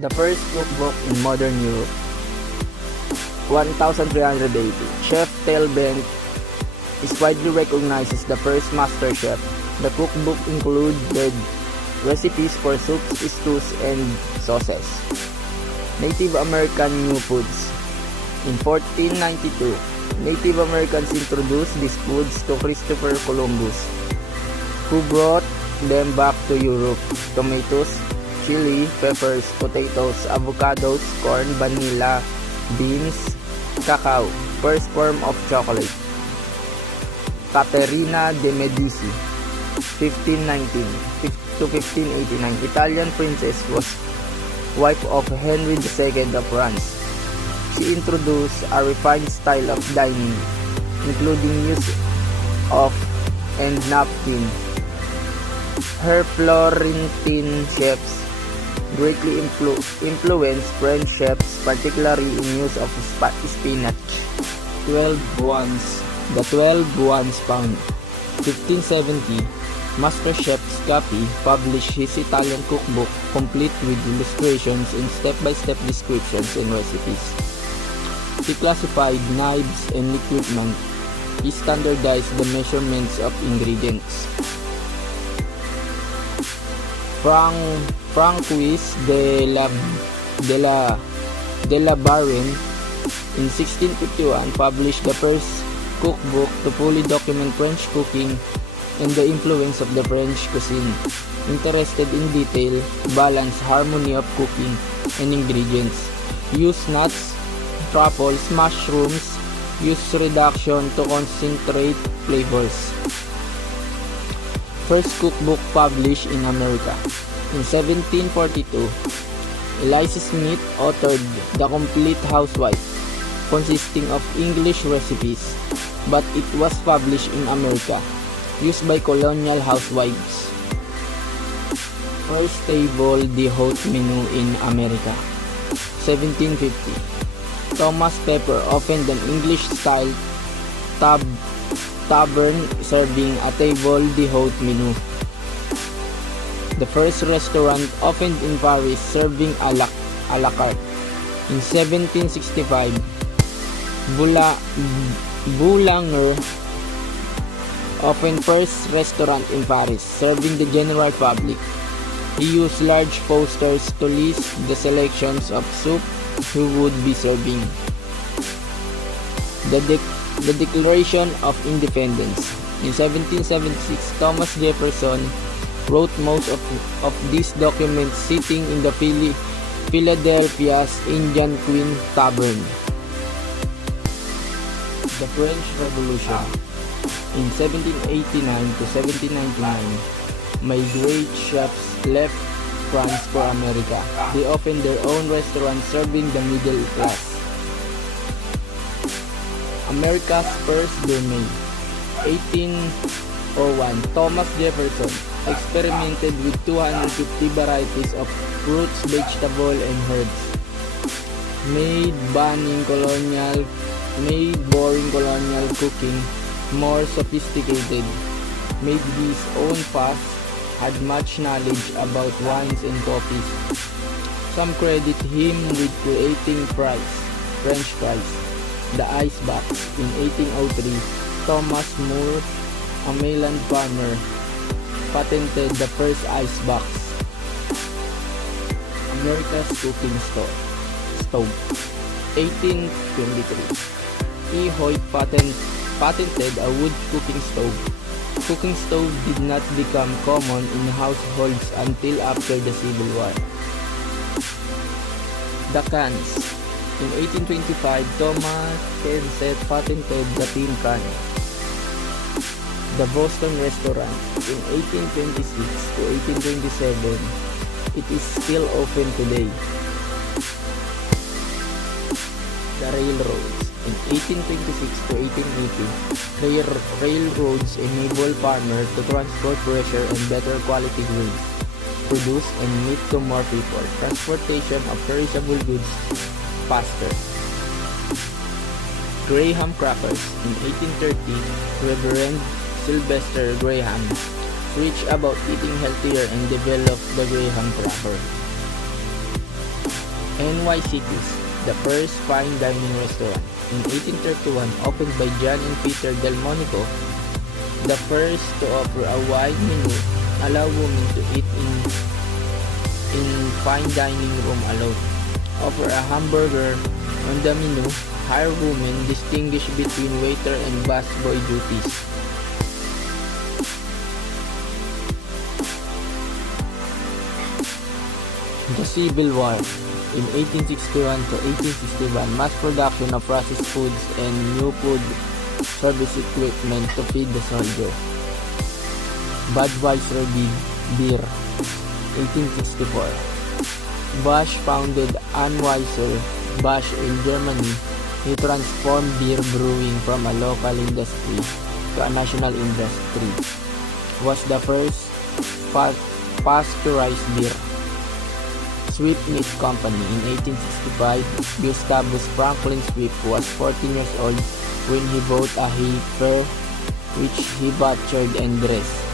The first cookbook in modern Europe. 1380. Chef Hpele04 is widely recognized as the first master chef. The cookbook included recipes for soups, stews, and sauces. Native American new foods. In 1492, Native Americans introduced these foods to Christopher Columbus, who brought them back to Europe. Tomatoes, chili, peppers, potatoes, avocados, corn, vanilla, beans, cacao, first form of chocolate. Caterina de Medici, 1519 to 1589, Italian princess, was wife of Henry II of France. She introduced a refined style of dining, including use of and napkin. Her Florentine chefs greatly influenced French chefs, particularly in use of spinach. 12 ounce. The 12 ounce pound. 1570, Master Chef's Copy published his Italian cookbook, complete with illustrations and step-by-step descriptions and recipes. He classified knives and equipment. He standardized the measurements of ingredients. Francois de la Barren in 1651 published the first cookbook to fully document French cooking and the influence of the French cuisine. Interested in detail, balance, harmony of cooking and ingredients. Use nuts, truffles, mushrooms, use reduction to concentrate flavors. First cookbook published in America. In 1742, Eliza Smith authored The Complete Housewife, consisting of English recipes, but it was published in America, used by colonial housewives. First table d'hôte menu in America. 1750. Thomas Pepper opened an English-style tavern serving a table d'hôte menu. The first restaurant opened in Paris serving a la carte. In 1765, Boulanger opened first restaurant in Paris serving the general public. He used large posters to list the selections of soup he would be serving. The Declaration of Independence. In 1776, Thomas Jefferson wrote most of these documents sitting in the Philadelphia's Indian Queen Tavern. The French Revolution. In 1789 to 1799, migrant chefs left France for America. They opened their own restaurants serving the middle class. America's first gourmet. 1801, Thomas Jefferson experimented with 250 varieties of fruits, vegetables, and herbs. Made boring colonial cooking more sophisticated. Made his own fast. Had much knowledge about wines and coffees. Some credit him with creating French fries. The icebox. In 1803, Thomas Moore, a mainland farmer, patented the first icebox. America's cooking stove. 1823, E. Hoyt patented a wood cooking stove. Cooking stove did not become common in households until after the Civil War. The cans. In 1825, Thomas Kensett patented the tin can. The Boston Restaurant. In 1826 to 1827, it is still open today. The railroads. In 1826 to 1880, railroads enabled farmers to transport fresher and better quality grain, produce and meat to more people. Transportation of perishable goods faster. Graham crackers. In 1830, Reverend Sylvester Graham switched about eating healthier and developed the Graham cracker. NY Cities, the first fine dining restaurant. In 1831, opened by John and Peter Delmonico, the first to offer a wide menu, allow women to eat in fine dining room alone. Offer a hamburger on the menu, hire women, distinguish between waiter and busboy duties. The Civil War. In 1861 to 1861, mass production of processed foods and new food service equipment to feed the soldier. Budweiser Beer. 1864. Busch founded Anheuser-Busch in Germany. He transformed beer brewing from a local industry to a national industry. Was the first pasteurized beer. Swift Meat Company. In 1865, Gustavus Franklin Swift was 14 years old when he bought a heifer which he butchered and dressed.